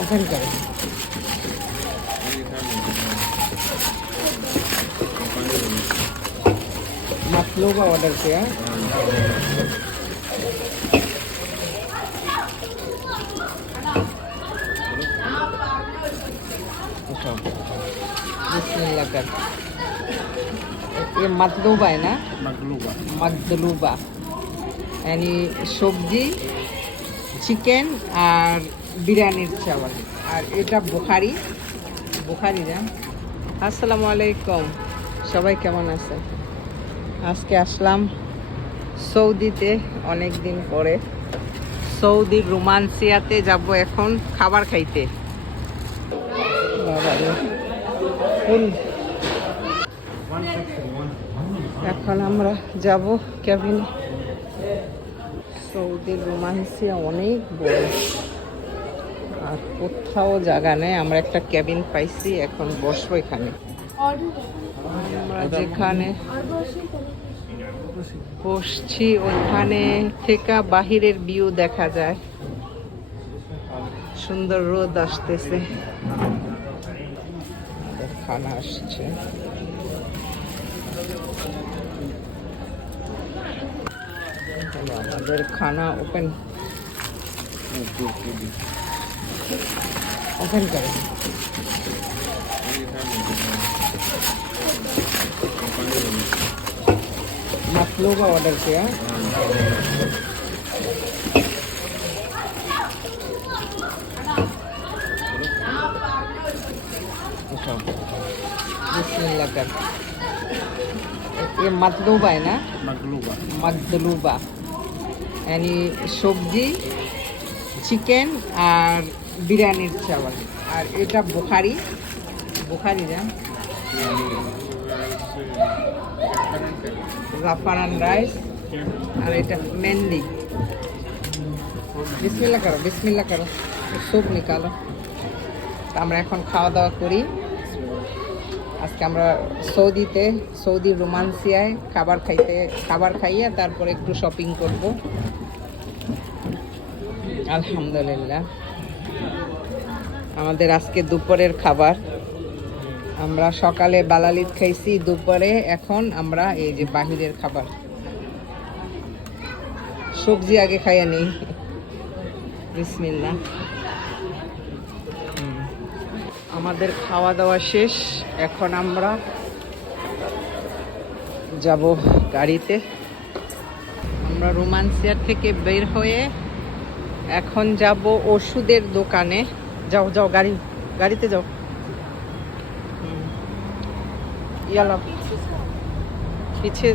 Open करो। मछलियों का ऑर्डर किया। बिस्मिल्लाह कर। ये मतलूबा है ना? मगदलूबा यानी सब्जी चिकेन और बिरियानिर चावल और এটা বুখারি না। আসসালামু আলাইকুম, সবাই কেমন আছেন? আজকে আসলাম সৌদিতে অনেক দিন পরে। সৌদির রোমান্সিয়াতে যাব এখন খাবার খাইতে। এখন আমরা যাব ক্যাবিনে। সৌদির রোমান্সিয়া অনেক বড় আর কোথাও জায়গা নেই। আমরা একটা ক্যাবিন পাইছি, এখন বসবো এখানে। আমরা যেখানে বসছি ওইখানে থেকে বাহিরের ভিউ দেখা যায়। সুন্দর রোদ আসতেছে, খানা আসছে। আমাদের খানা ওপেন করে। मछलियों का ऑर्डर किया। बिस्मिल्लाह कर। ये मतलूबा है ना? मगदलूबा यानी सब्जी चिकेन और बिरियानिर चावल और এটা বুখারি না? জাফরান রাইস আর এটা মেহেন্দি। বিসমিল্লাহ করো স্যুপ নিকালো। আমরা এখন খাওয়া দাওয়া করি। আজকে আমরা সৌদির রোমান্সিয়ায় খাবার খাইয়ে তারপরে একটু শপিং করব। আলহামদুলিল্লাহ আমাদের আজকে দুপুরের খাবার। আমরা সকালে বালালিত খাইছি, দুপুরে এখন আমরা এই যে বাহিরের খাবার। সবজি আগে খাইয়া নেই। বিসমিল্লাহ। আমাদের খাওয়া দাওয়া শেষ, এখন আমরা যাব গাড়িতে। আমরা রোমান্সিয়ার থেকে বের হয়ে এখন যাব ওষুধের দোকানে। যাও গাড়িতে যাও। ইয়ালা পিছিয়ে